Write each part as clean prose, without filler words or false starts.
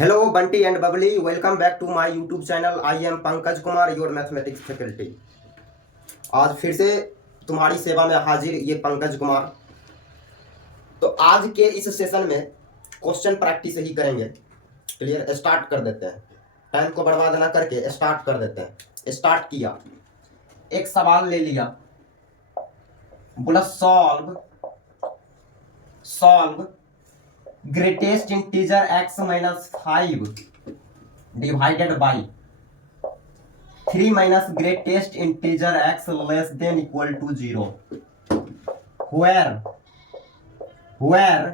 Hello Bunty and Bubbly, welcome back to my YouTube channel. I am Pankaj Kumar, your mathematics faculty. आज फिर से तुम्हारी सेवा में हाजिर ये पंकज कुमार। तो आज के इस सेशन में क्वेश्चन प्रैक्टिस ही करेंगे। क्लियर, स्टार्ट कर देते हैं। टाइम को बर्बाद ना करके स्टार्ट कर देते हैं। स्टार्ट किया, एक सवाल ले लिया, बोला solve greatest integer x minus 5 divided by 3 minus greatest integer x less than equal to 0 where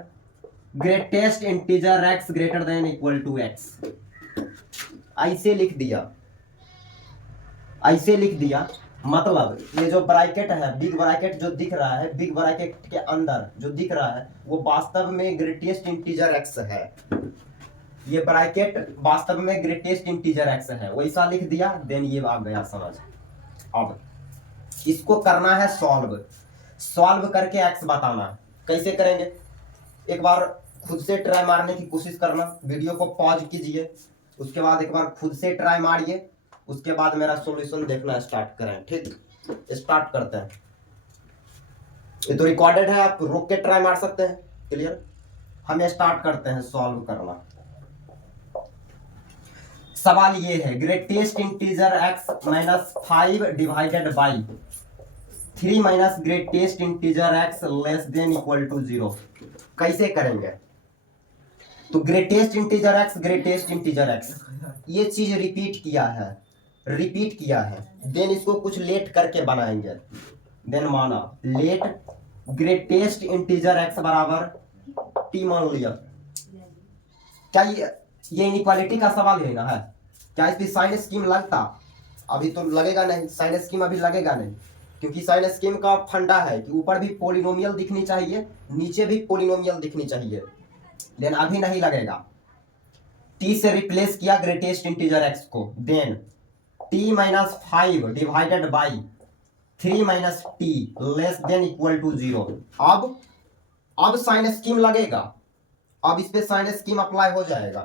greatest integer x greater than equal to x। ऐसे लिख दिया मतलब ये जो ब्रैकेट है, बिग ब्रैकेट जो दिख रहा है, बिग ब्रैकेट के अंदर जो दिख रहा है वो वास्तव में ग्रेटेस्ट इंटीजर x है। ये ब्रैकेट वास्तव में ग्रेटेस्ट इंटीजर x है, वैसा लिख दिया। देन ये आ गया समझ। अब इसको करना है सॉल्व करके x बताना। कैसे करेंगे, एक बार खुद से ट्राई मारने की कोशिश करना। वीडियो को पॉज कीजिए, उसके बाद एक बार खुद से ट्राई मारिए, उसके बाद मेरा सॉल्यूशन देखना स्टार्ट करें। ठीक, स्टार्ट करते हैं। ये तो रिकॉर्डेड है, आप रोक के ट्राई मार सकते हैं। क्लियर, हम स्टार्ट करते हैं सॉल्व करना। सवाल ये है, greatest integer x minus 5 divided by 3 minus greatest integer x less than equal to 0। कैसे करेंगे? तो ग्रेटेस्ट इंटीजर x ये चीज रिपीट किया है। देन इसको कुछ लेट करके बनाएंगे। देन माना लेट ग्रेटेस्ट इंटीजर x बराबर t मान लिया। क्या ये इनइक्वालिटी का सवाल है ना? है क्या इस पे साइन स्कीम लगता? अभी तो लगेगा नहीं, साइन स्कीम अभी लगेगा नहीं, क्योंकि साइन स्कीम का फंडा है कि ऊपर भी पॉलिनोमियल दिखनी चाहिए, नीचे भी पॉलिनोमियल दिखनी चाहिए। देन अभी नहीं लगेगा। t से रिप्लेस किया ग्रेटेस्ट इंटीजर x को। Then t minus 5 divided by 3 minus t less than equal to 0। अब साइन स्कीम लगेगा। अब इस पे साइन स्कीम अप्लाई हो जाएगा,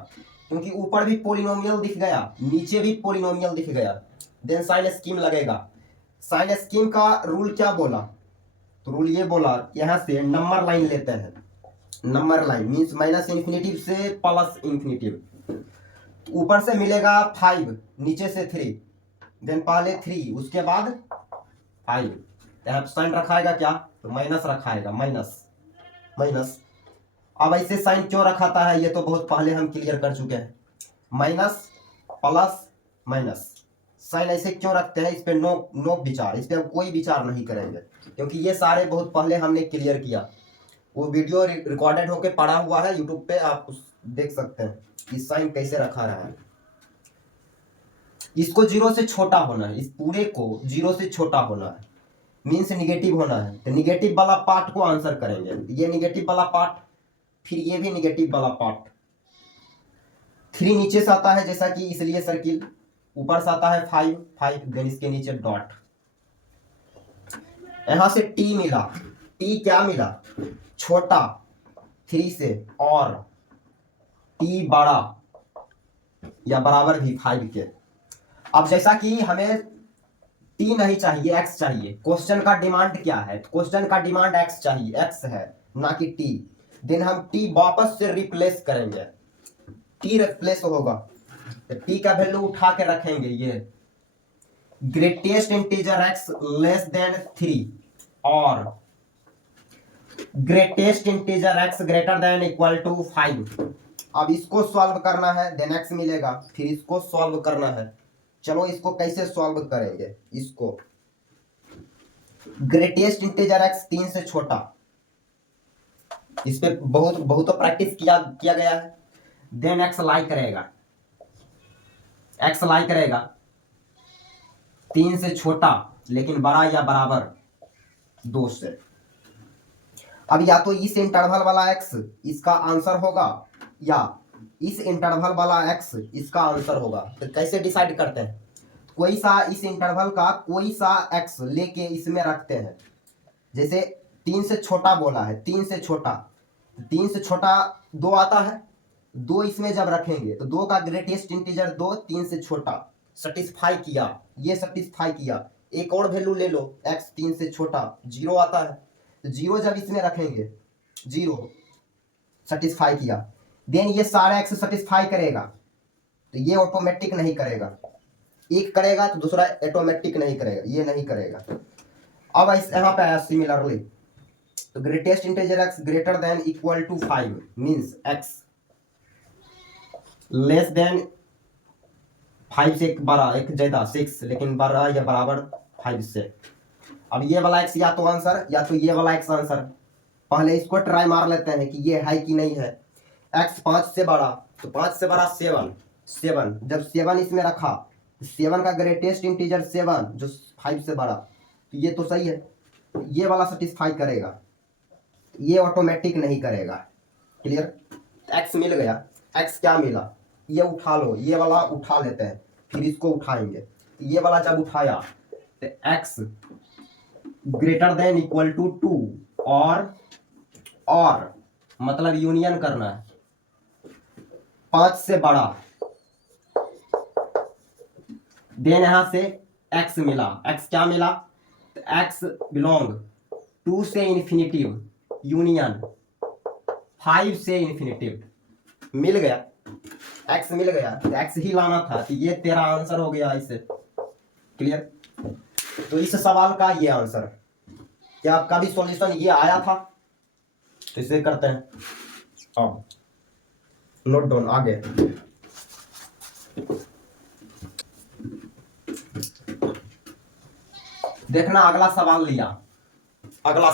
क्योंकि ऊपर भी पॉलिनोमियल दिख गया, नीचे भी पॉलिनोमियल दिख गया। देन साइन स्कीम लगेगा। साइन स्कीम का रूल क्या बोला? तो रूल ये बोला, यहां से नंबर लाइन लेते हैं। Number line means minus infinitive से प्लस इन्फिनिटिव। ऊपर से मिलेगा 5, नीचे से 3। देन पहले 3, उसके बाद 5। यहाँ साइन रखाएगा क्या? तो माइनस रखाएगा, माइनस। अब ऐसे साइन क्यों रखाता है, ये तो बहुत पहले हम क्लियर कर चुके हैं। माइनस प्लस माइनस साइन ऐसे क्यों रखते हैं, इस पे नो विचार, इस पे हम कोई विचार नहीं करेंगे, क्योंकि ये सारे बहुत पहले हमने क्लियर किया। वो वीडियो रिकॉर्डेड होके पड़ा हुआ है यूट्यूब पे, आप देख सकते हैं कि साइन कैसे रखा रहा है। इसको 0 से छोटा होना है, इस पूरे को 0 से छोटा होना है, मीन्स निगेटिव होना है। तो निगेटिव वाला पार्ट को आंसर करेंगे। ये निगेटिव वाला पार्ट, फिर ये भी निगेटिव वाला पार्ट। 3 नीचे से आता है जैसा कि, इसलिए सर्किल। ऊपर से आता है 5, देन इसके नीचे डॉट। यहां से t मिला। t क्या मिला? छोटा 3 से, और t बड़ा या बराबर भी 5 के। अब जैसा कि हमें t नहीं चाहिए, x चाहिए। क्वेश्चन का डिमांड क्या है? क्वेश्चन का डिमांड x चाहिए, x है ना कि t। देन हम t वापस से रिप्लेस करेंगे। t रिप्लेस होगा तो t का वैल्यू उठा के रखेंगे। ये greatest integer x less than 3 और greatest integer x greater than equal to 5। अब इसको सॉल्व करना है, देन x मिलेगा, फिर इसको सॉल्व करना है। चलो इसको कैसे सॉल्व करेंगे? इसको ग्रेटेस्ट इंटीजर x 3 से छोटा, इस पे बहुत प्रैक्टिस किया गया है। देन x लाई करेगा 3 से छोटा लेकिन बड़ा या बराबर 2 से। अब या तो इस इंटरवल वाला x इसका आंसर होगा, या इस इंटरवल वाला x इसका आंसर होगा। तो कैसे डिसाइड करते हैं? कोई सा इस इंटरवल का कोई सा x लेके इसमें रखते हैं। जैसे 3 से छोटा बोला है, 3 से छोटा 2 आता है, दो इसमें जब रखेंगे तो दो का ग्रेटेस्ट इंटीजर दो, तीन से छोटा, सेटिस्फाई किया, ये सेटिस्फाई किया। एक और वैल्यू ले लो, x तीन से छोटा, जीरो आता है। तो जीरो जब इसमें रखेंगे, जीरो सेटिस्फाई किया, देन ये सारा x सेटिस्फाई करेगा, तो ये ऑटोमेटिक नहीं करेगा। एक करेगा तो दूसरा ऑटोमेटिक नहीं करेगा, ये नहीं करेगा। अब इस यहाँ पे आया सिमिलरली, तो greatest integer x greater than equal to 5 means x less than 5 से एक बड़ा, एक ज्यादा 6, लेकिन बड़ा या बराबर 5 से। अब ये वाला x या तो आंसर या तो ये वाला x आंसर। पहले इसको ट्राई मार लेते हैं कि ये है कि नहीं है। x 5 से बड़ा, तो 5 से बड़ा 7, 7 जब 7 इसमें रखा, 7 का ग्रेटेस्ट इंटीजर 7 जो 5 से बड़ा, तो ये तो सही है, ये वाला सेटिस्फाई करेगा, ये ऑटोमेटिक नहीं करेगा। क्लियर? x मिल गया। x क्या मिला, ये उठा लो, ये वाला उठा लेते हैं, फिर इसको उठाएंगे। ये वाला जब उठाया तो x greater than equal to 2 और मतलब यूनियन करना है, 5 से बड़ा, देन यहां से x मिला। x क्या मिला, तो x बिलोंग 2 से इन्फिनिटिव यूनियन 5 से इन्फिनिटिव, मिल गया। x मिल गया, तो x ही लाना था, तो ये तेरा आंसर हो गया इसे। क्लियर? तो इस सवाल का ये आंसर, क्या आपका भी सॉल्यूशन ये आया था? तो इसे करते हैं, अब नोट डाउन आगे। देखना अगला सवाल लिया, अगला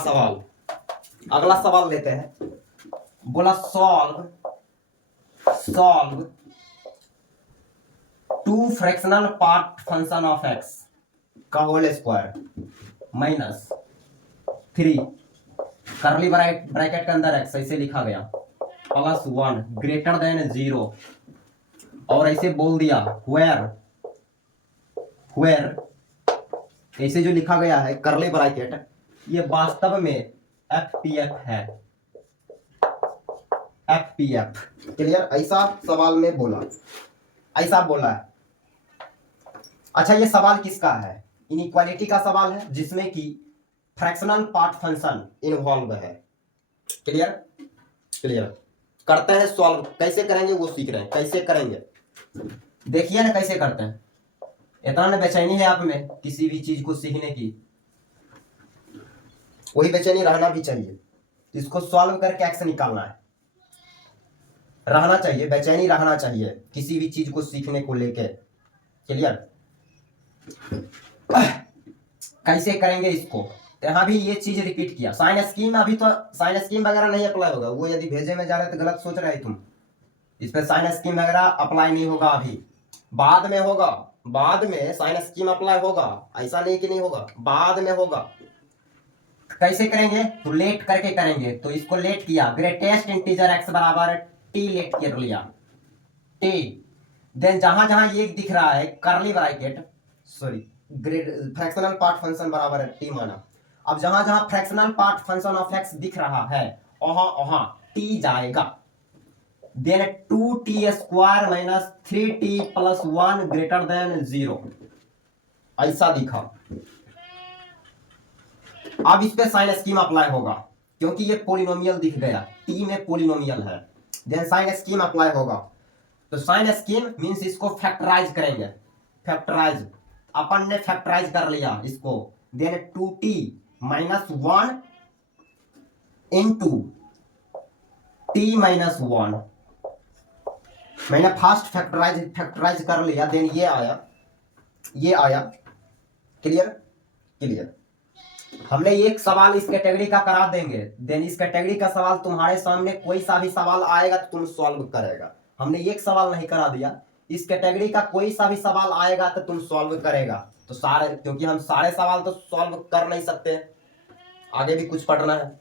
सवाल लेते हैं। बोला solve to fractional part function of x का whole square minus 3 curly bracket के अंदर x ऐसे लिखा गया प्लस 1 ग्रेटर देन 0, और ऐसे बोल दिया वेयर ऐसे जो लिखा गया है करली ब्रैकेट, ये वास्तव में FPF है, FPF। क्लियर? ऐसा सवाल में बोला, ऐसा बोला है। अच्छा, ये सवाल किसका है? इनइक्वालिटी का सवाल है, जिसमें कि फ्रैक्शनल पार्ट फंक्शन इन्वॉल्व है। क्लियर? क्लियर। करते हैं सॉल्व, कैसे करेंगे वो सीख रहे हैं, कैसे करेंगे देखिए ना कैसे करते हैं। इतना ना बेचैनी है आप में किसी भी चीज को सीखने की, वही बेचैनी रहना भी चाहिए। इसको सॉल्व करके एक्शन निकालना है, रहना चाहिए, बेचैनी रहना चाहिए किसी भी चीज को सीखने को लेके। क्लियर? कैसे करेंगे इसको, यहाँ भी ये चीज रिपीट किया। साइन स्कीम, अभी तो साइन स्कीम वगैरह नहीं अप्लाई होगा, वो यदि भेजे में जा रहे तो गलत सोच रहे तुम। इस पे साइन स्कीम वगैरह अप्लाई नहीं होगा, अभी बाद में होगा, बाद में साइन स्कीम अप्लाई होगा, ऐसा नहीं कि नहीं होगा, बाद में होगा। कैसे करेंगे, तो लेट करके करेंगे। तो इसको लेट किया, ग्रेटेस्ट इंटीजर x बराबर t लेट कर लिया, t। देन जहां जहां ये दिख रहा है curly bracket, sorry fractional part function बराबर है t माना। अब जहां जहां fractional part function of x दिख रहा है वहां t जाएगा। Then 2t square minus 3t plus 1 greater than 0, ऐसा दिखा। अब इस पे साइन स्कीम अप्लाई होगा, क्योंकि ये पोलिनोमियल दिख गया, t में पोलिनोमियल है। देन साइन स्कीम अप्लाई होगा, तो साइन स्कीम मींस इसको फैक्टराइज करेंगे, फैक्टराइज, अपन ने फैक्टराइज कर लिया इसको। Then 2t minus 1 into t minus 1, मैंने फास्ट फैक्टराइज कर लिया। देन ये आया। क्लियर? क्लियर। हमने एक सवाल इस कैटेगरी का करा देंगे, देन इस कैटेगरी का सवाल तुम्हारे सामने कोई सा भी सवाल आएगा तो तुम सॉल्व करेगा। हमने एक सवाल नहीं करा दिया, इस कैटेगरी का कोई सा भी सवाल आएगा तो तुम सॉल्व करेगा। तो सारे, क्योंकि हम सारे सवाल तो सॉल्व कर नहीं सकते, आगे भी कुछ पढ़ना है,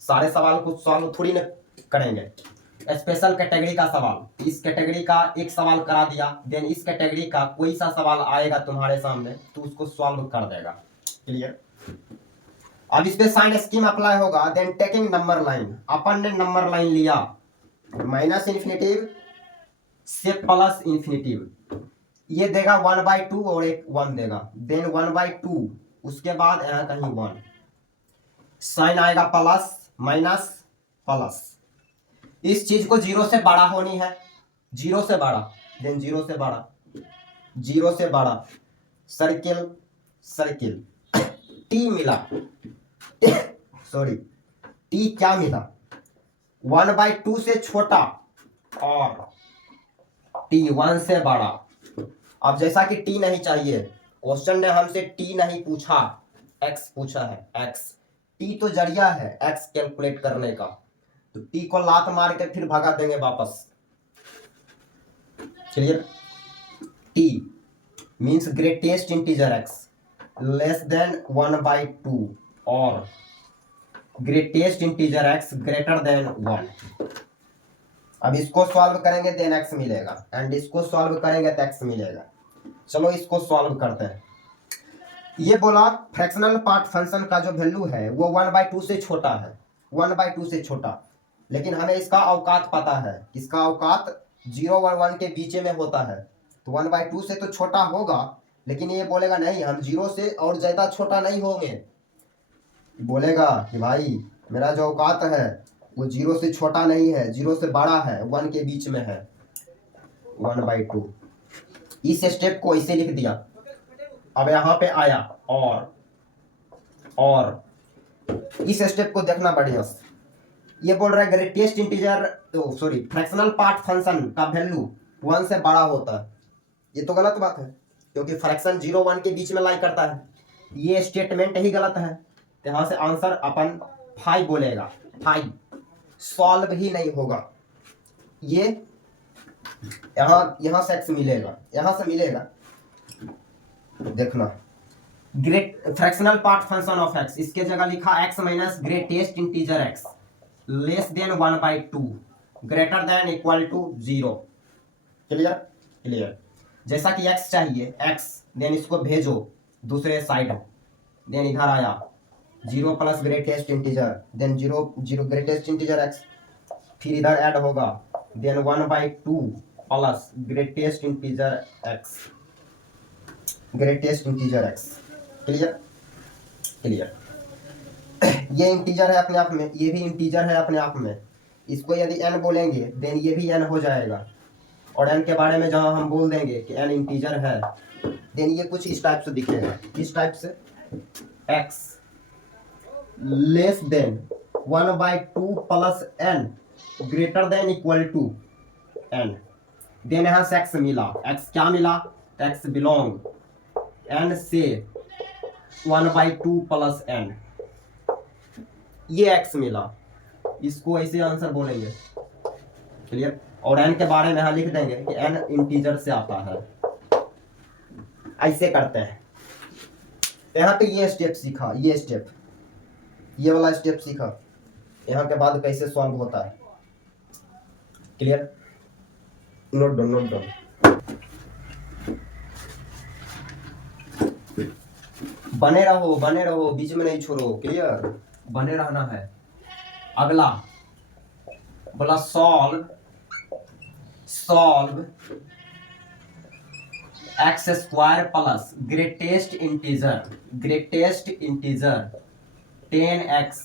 सारे सवाल को सॉल्व थोड़ी ना करेंगे। स्पेशल कैटेगरी का सवाल, इस कैटेगरी का एक सवाल करा दिया, देन इस कैटेगरी का कोई सा सवाल आएगा तुम्हारे सामने तो उसको सॉल्व कर देगा। क्लियर? अब इस पे साइन स्कीम अप्लाई होगा। देन टेकिंग नंबर लाइन, अपन ने नंबर लाइन लिया, माइनस इन्फिनेटिव से प्लस इन्फिनेटिव, ये देगा 1/2 और एक 1 देगा, देन 1/2, उसके बाद यहाँ कहीं 1, साइन आएगा प्लस माइनस प्लस। इस चीज को 0 से बड़ा होनी है, 0 से बड़ा, देन 0 से बड़ा, 0 से बड़ा, सर्किल सर्किल, टी मिला सॉरी टी क्या मिला, 1/2 से छोटा और टी 1 से बड़ा। अब जैसा कि टी नहीं चाहिए, क्वेश्चन ने हमसे टी नहीं पूछा, एक्स पूछा है, एक्स, टी तो जरिया है एक्स कैलकुलेट करने का, तो टी को लात मार के फिर भगा देंगे वापस। Clear? T means greatest integer x less than 1/2 और greatest integer x greater than 1। अब इसको सॉल्व करेंगे देन एक्स मिलेगा, एंड इसको सॉल्व करेंगे तो एक्स मिलेगा। चलो इसको सॉल्व करते हैं। ये बोला फ्रैक्शनल पार्ट फंक्शन का जो वैल्यू है वो 1/2 से छोटा है, 1/2 से छोटा, लेकिन हमें इसका औकात पता है, इसका औकात 0 और 1 के बीच में होता है, तो 1/2 से तो छोटा होगा, लेकिन ये बोलेगा नहीं हम 0 से और ज़्यादा छोटा नहीं होंगे, बोलेगा कि भाई मेरा जो औकात है वो 0 से छोटा नहीं है, 0 से बड़ा है, 1 के बीच में है, 1/2। इस स्टेप को ऐसे लिख दिया। अब यहाँ पे आया और इस स्टेप को देखना बढ़िया से, ये बोल रहा है greatest integer fractional part function का वैल्यू 1 से बड़ा होता है। ये तो गलत बात है, क्योंकि फ्रैक्शन 0 1 के बीच में लाई करता है, ये स्टेटमेंट ही गलत है। तो यहाँ से आंसर अपन 5 बोलेगा, 5 सॉल्व ही नहीं होगा। ये यहाँ से एक्स मिलेगा, यहाँ से मिलेगा, देखना great fractional part function of x, इसके जगह लिखा x minus greatest integer x less than 1/2 greater than equal to 0। Clear? Clear. जैसा कि एक्स चाहिए, एक्स, देन इसको भेजो दूसरे साइड, देन इधर आया 0 plus greatest integer, then 0 greatest integer x, फिर इधर ऐड होगा, then 1/2 plus greatest integer x, greatest integer x. Clear? Clear. ये इंटीजर है अपने आप में, ये भी इंटीजर है अपने आप में, इसको यदि n बोलेंगे देन ये भी n हो जाएगा, और n के बारे में जहां हम बोल देंगे कि n इंटीजर है, देन ये कुछ इस टाइप से दिखेगा, किस टाइप से, x less than 1/2 plus n greater than equal to n, then यहाँ से x मिला, x क्या मिला, x बिलोंग n से 1/2 प्लस n, ये x मिला, इसको ऐसे आंसर बोलेंगे। क्लियर? और n के बारे में यहाँ लिख देंगे कि n इंटीजर से आता है, ऐसे करते हैं। यहाँ पे ये स्टेप सीखा, ये स्टेप, ये वाला स्टेप सीखा, यहाँ के बाद कैसे सॉल्व होता है। Clear? Note down, note down. बने रहो, बीच में नहीं छोड़ो। क्लियर? बने रहना है। अगला बोला solve x square plus greatest integer 10x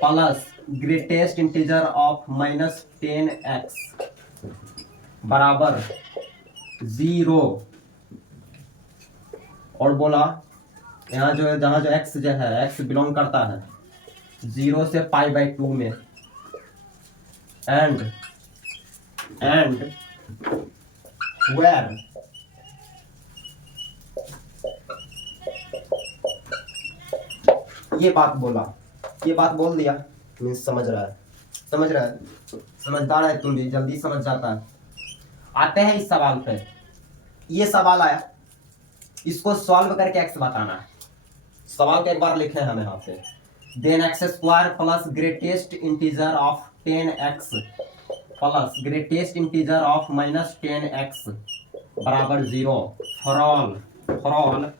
plus greatest integer of minus 10x बराबर 0। और बोला यहाँ जो है, जहाँ जो x जो है, x बिलोंग करता है 0 से π/2 में, एंड वेयर ये बात बोला, ये बात बोल दिया, मीन्स समझ रहा है, समझदार है तुम भी, जल्दी समझ जाता है। आते हैं इस सवाल पे, ये सवाल आया, इसको सॉल्व करके x बताना है। सवाल को एक बार लिखे हम यहाँ पे, then x square plus greatest integer of 10x plus greatest integer of minus 10x बराबर 0 फॉर ऑल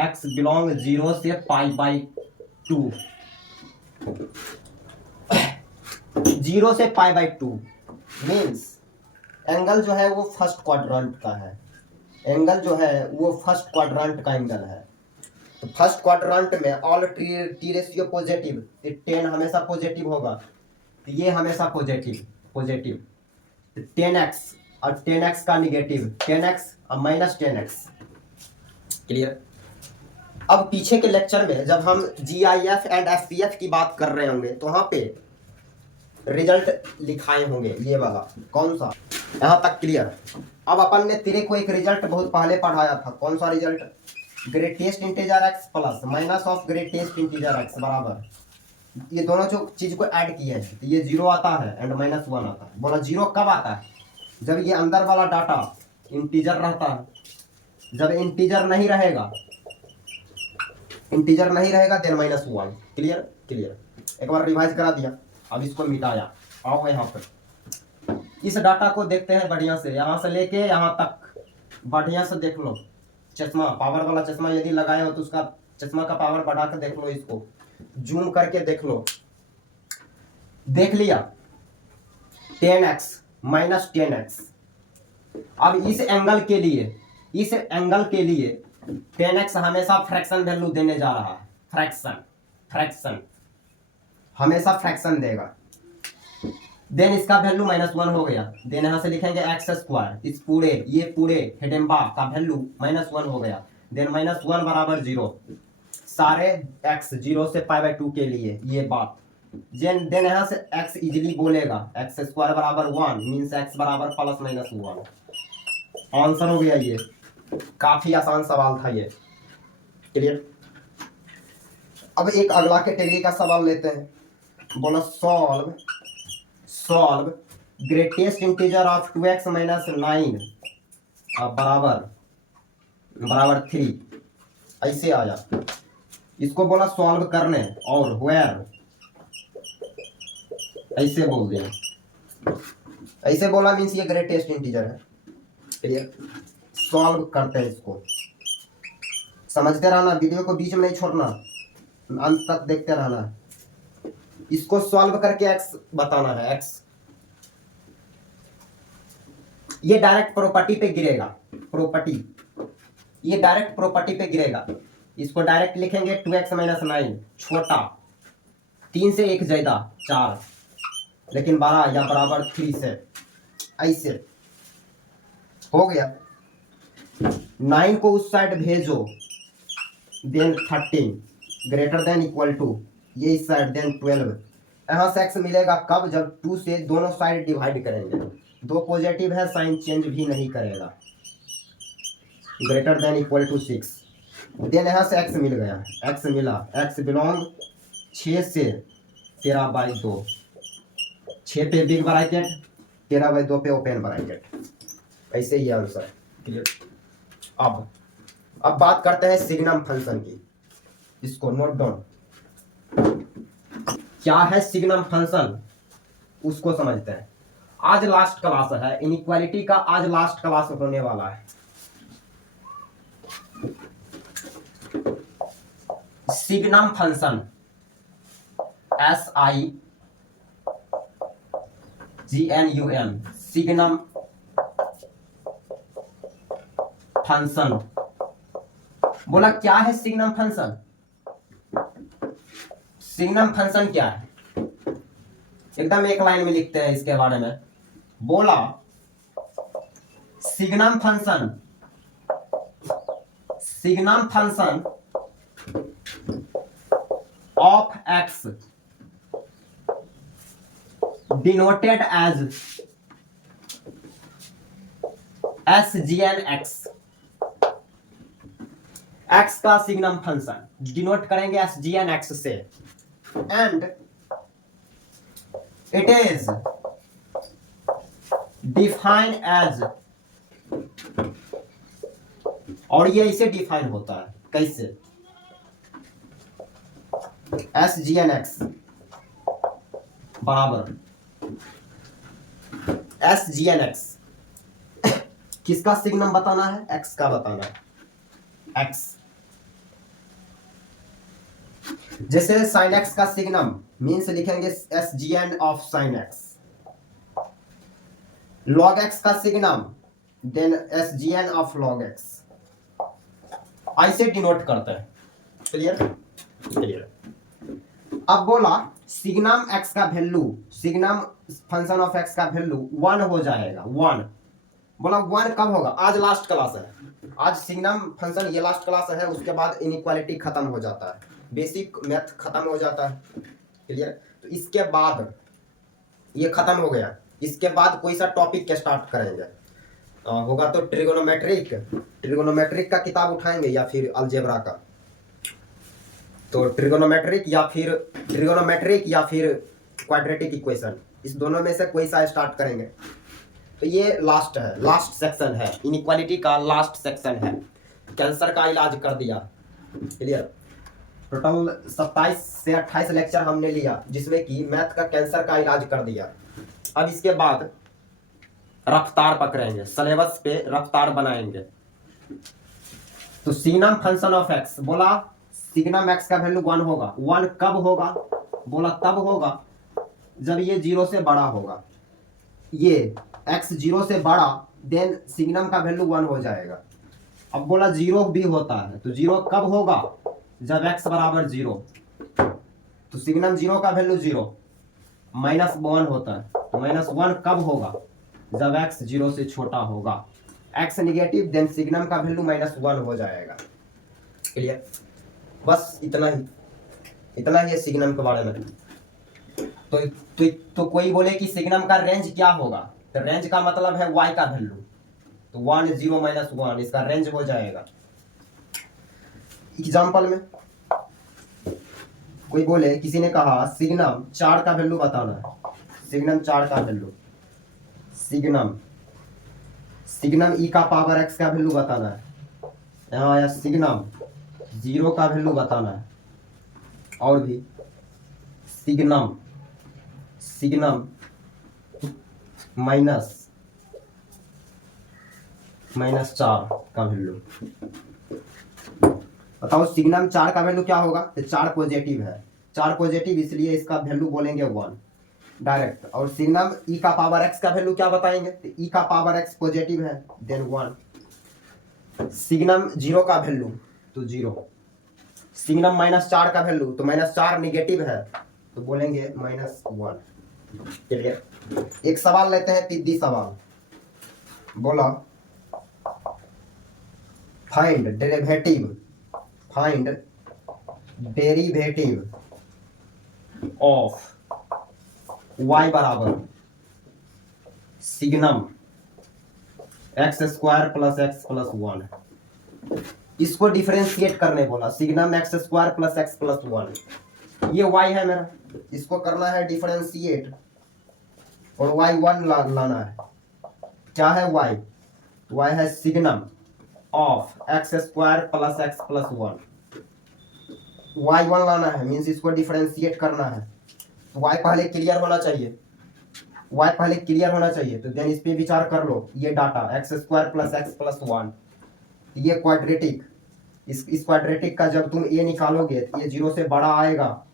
x बिलोंग 0 से π/2। 0 से π/2 मीन्स एंगल जो है वो फर्स्ट क्वाड्रेंट का है, एंगल जो है वो फर्स्ट क्वाड्रेंट का एंगल है। तो फर्स्ट क्वाड्रेंट में ऑल टी रेशियो पॉजिटिव, तो 10 हमेशा पॉजिटिव होगा, तो ये हमेशा पॉजिटिव पॉजिटिव। 10x और 10x का निगेटिव 10x और माइनस 10x। क्लियर। अब पीछे के लेक्चर में जब हम GIF एंड FPF की बात कर रहे होंगे तो वहां पे रिजल्ट लिखाए होंगे, ये वाला कौन सा, यहाँ तक क्लियर। अब अपन ने तेरे को एक रिजल्ट बहुत पहले पढ़ाया था, कौन सा result, greatest integer x plus minus of greatest integer x बराबर, ये दोनों जो चीज को ऐड किए हैं तो ये 0 आता है एंड -1 आता है। बोला 0 कब आता है, जब ये अंदर वाला डाटा इंटीजर रहता है, जब इंटीजर नहीं रहेगा, इंटीजर नहीं रहेगा देन -1। Clear clear. एक बार रिवाइज करा दिया, अब इसको मिटाया। आओ यहाँ पर इस डाटा को देखते हैं बढ़िया से, यहाँ से लेके यहाँ तक बढ़िया से देख लो। चश्मा, पावर वाला चश्मा यदि लगाए हो तो उसका चश्मा का पावर बढ़ा कर देख लो, इसको जूम करके देख लो। देख लिया 10x माइनस 10x। अब इस एंगल के लिए, इस एंगल के लिए 10x हमेशा फ्रैक्शन वैल्यू देने जा रहा है, फ्रैक्शन फ्रैक्शन हमेशा फ्रैक्शन देगा। देन इसका वैल्यू -1 हो गया, देन यहां से लिखेंगे x², इस पूरे ये पूरे हेडेम्बा का वैल्यू -1 हो गया, देन -1 बराबर 0, सारे x 0 से π/2 के लिए ये बात। देन यहां से x इजीली बोलेगा, x² बराबर 1 मींस x बराबर +-1। आंसर हो गया ये, काफी आसान सवाल था ये। क्लियर। अब एक अगला कैटेगरी का सवाल लेते हैं। बोला solve greatest integer of 2x - 9 बराबर 3। ऐसे आया, इसको बोला सॉल्व करने, और वेयर ऐसे बोल दिया, ऐसे बोला मीन्स ये ग्रेटेस्ट इंटीजर है। क्लियर। सॉल्व करते हैं इसको, समझते रहना, वीडियो को बीच में नहीं छोड़ना, अंत तक देखते रहना। इसको सॉल्व करके x बताना है, x ये डायरेक्ट प्रॉपर्टी पे गिरेगा, प्रॉपर्टी ये डायरेक्ट प्रॉपर्टी पे गिरेगा। इसको डायरेक्ट लिखेंगे 2x - 9 छोटा 3 से 1 ज्यादा 4, लेकिन 12 या बराबर 3 से, ऐसे हो गया। 9 को उस साइड भेजो, then 13 greater than equal to ये इस साइड, देन 12। यहाँ से x मिलेगा कब, जब 2 से दोनों साइड डिवाइड करेंगे, 2 पॉजिटिव है, साइन चेंज भी नहीं करेगा, greater than equal to 6। Then यहाँ से x मिल गया, x मिला, x बिलोंग 6 से 13/2, 6 पे बिग ब्रैकेट, 13/2 पे ओपन ब्रैकेट, ऐसे ही आंसर। क्लियर। अब बात करते हैं सिग्नम फंक्शन की, इसको नोट डाउन। क्या है सिग्नम फंक्शन, उसको समझते हैं। आज लास्ट क्लास है, इनइक्वालिटी का आज लास्ट क्लास होने वाला है। Signum function SIGNUM, signum function. बोला क्या है सिग्नम फंक्शन, सिग्नम फंक्शन क्या है, एकदम एक लाइन में लिखते हैं इसके बारे में। बोला signum function, signum function of x denoted as SGNX, x का सिग्नम फंक्शन डिनोट करेंगे SGNX से, and it is define as, और ये इसे डिफाइन होता है कैसे, SGNX बराबर SGNX किसका सिग्नम बताना है, x का बताना है, x जैसे साइन एक्स का सिग्नम मीन्स लिखेंगे s g n of sine x, log x का signum then s g n of log x, ऐसे डिनोट करते हैं। Clear clear. अब बोला सिग्नम एक्स का value, signum function of x का वैल्यू 1 हो जाएगा। 1 बोला 1 कब होगा? आज लास्ट क्लास है, आज सिग्नम फंक्शन ये लास्ट क्लास है, उसके बाद इनइक्वालिटी खत्म हो जाता है, बेसिक मैथ खत्म हो जाता है। क्लियर। तो इसके बाद ये खत्म हो गया, इसके बाद कोई सा टॉपिक के स्टार्ट करेंगे? होगा तो ट्रिगोनोमेट्रिक का किताब उठाएंगे या फिर अलजेब्रा का। तो ट्रिगोनोमेट्रिक या फिर क्वाड्रेटिक इक्वेशन, इस दोनों में से कोई सा स्टार्ट करेंगे। तो ये लास्ट है, लास्ट सेक्शन है, इनइक्वालिटी का लास्ट सेक्शन है। कैंसर का इलाज कर दिया। क्लियर। टोटल 27 से 28 लेक्चर हमने लिया, जिसमें कि मैथ का कैंसर का इलाज कर दिया। अब इसके बाद रफ्तार पकड़ेंगे, सिलेबस पे रफ्तार बनाएंगे। तो सिग्नम फंक्शन ऑफ एक्स, बोला सिग्नम एक्स का वैल्यू 1 होगा। 1 कब होगा? बोला तब होगा जब ये 0 से बड़ा होगा। ये x 0 से बड़ा, देन सिग्नम का वैल्यू 1 हो जाएगा। अब बोला 0 भी होता है, तो 0 कब होगा? जब x बराबर 0। तो सिग्नम 0 का वैल्यू 0, -1 होता है। तो -1 कब होगा? जब x 0 से छोटा होगा। x निगेटिव, देन सिग्नम का वैल्यू -1 हो जाएगा। क्लियर। बस इतना ही है सिग्नम के बारे में। तो कोई बोले कि सिग्नम का रेंज क्या होगा? तो रेंज का मतलब है y का वैल्यू, तो 1 0 -1 इसका रेंज हो जाएगा। एग्जांपल में कोई बोले, किसी ने कहा सिग्नम 4 का वैल्यू बताना है, सिग्नम 4 का वैल्यू, सिग्नम e का पावर x का वैल्यू बताना है, यहाँ आया सिग्नम 0 का वैल्यू बताना है, और भी सिग्नम -4 का वैल्यू बताओ। सिग्नम 4 का वैल्यू क्या होगा? तो 4 पॉजिटिव है, 4 पॉजिटिव, इसलिए इसका वैल्यू बोलेंगे 1 डायरेक्ट। और सिग्नम e का पावर x का वैल्यू क्या बताएंगे? तो e का पावर x पॉजिटिव है, देन 1। सिग्नम 0 का वैल्यू तो 0, सिग्नम -4 का वैल्यू तो -4 निगेटिव है, तो बोलेंगे -1। चलिए एक सवाल लेते हैं, तिद्दी सवाल। बोला फाइंड डेरिवेटिव ऑफ y बराबर सिग्नम x² + x + 1। इसको डिफरेंशिएट करने बोला, सिग्नम x² + x + 1। ये y है मेरा, इसको करना है डिफरेंशिएट, और y1 लाना है। क्या है y? y है signum of x² + x + 1। y1 लाना है, मीन्स इसको डिफरेंशिएट करना है। तो y पहले क्लियर होना चाहिए, तो देन इस पे विचार कर लो। ये डाटा x² + x + 1, ये क्वाड्रेटिक, इस क्वाड्रेटिक का जब तुम a निकालोगे तो ये 0 से बड़ा आएगा,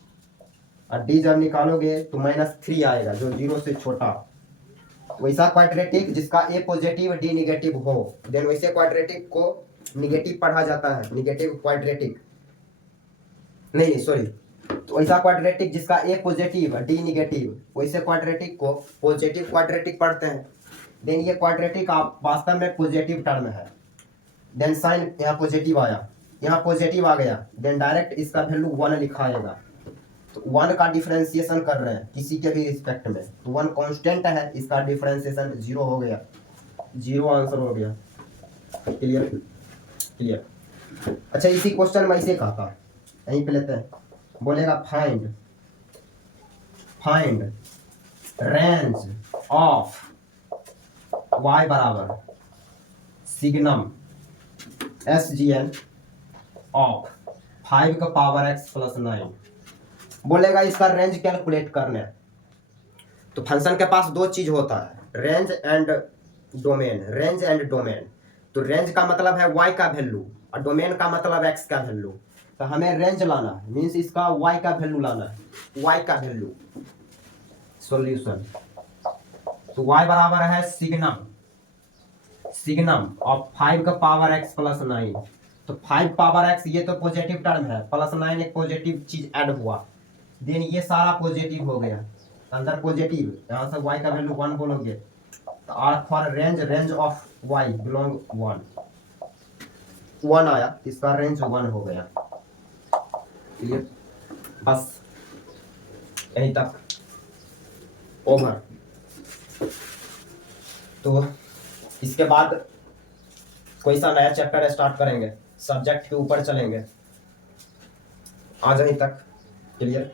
और d जब निकालोगे तो -3 आएगा, जो 0 से छोटा। वैसा क्वाड्रेटिक जिसका a पॉजिटिव d निगेटिव हो, देन वैसे क्वाड्रेटिक को निगेटिव पढ़ा जाता है, निगेटिव क्वाड्रेटिक। नहीं सॉरी, तो ऐसा क्वाड्रेटिक जिसका a पॉजिटिव d निगेटिव, वैसे क्वाड्रेटिक को पॉजिटिव क्वाड्रेटिक पढ़ते हैं। देन ये क्वाड्रेटिक आप वास्तव में पॉजिटिव टर्म है, देन साइन यहाँ पॉजिटिव आया, यहाँ पॉजिटिव आ गया, देन डायरेक्ट इसका वैल्यू 1 लिखाएगा। तो 1 का डिफरेंशिएशन कर रहे हैं किसी के भी रिस्पेक्ट में, तो 1 कांस्टेंट है, इसका डिफरेंशिएशन 0 हो गया, 0 आंसर हो गया। क्लियर। अच्छा इसी क्वेश्चन में ऐसे कहा था, यहीं पे लेते हैं। बोलेगा फाइंड रेंज ऑफ y बराबर सिग्नम SGN ऑफ 5 का पावर x + 9। बोलेगा इसका रेंज कैलकुलेट करने। तो फंक्शन के पास 2 चीज होता है, रेंज एंड डोमेन। तो रेंज का मतलब है y का वैल्यू, और डोमेन का मतलब x का वैल्यू। तो हमें रेंज लाना है, मीन्स इसका y का वैल्यू लाना है, y का वैल्यू। सॉल्यूशन तो y बराबर है सिग्नम ऑफ 5 का पावर x प्लस 9। तो 5 पावर x ये तो पॉजिटिव टर्म है, प्लस 9 एक पॉजिटिव चीज ऐड हुआ, देन ये सारा पॉजिटिव हो गया, अंदर पॉजिटिव, यहाँ से y का वैल्यू 1 बोलोगे तो or for range of y belong 1 आया, इसका रेंज 1 हो गया। ये बस यहीं तक ओवर। तो इसके बाद कोई सा नया चैप्टर स्टार्ट करेंगे, सब्जेक्ट के ऊपर चलेंगे। आज यहीं तक। क्लियर।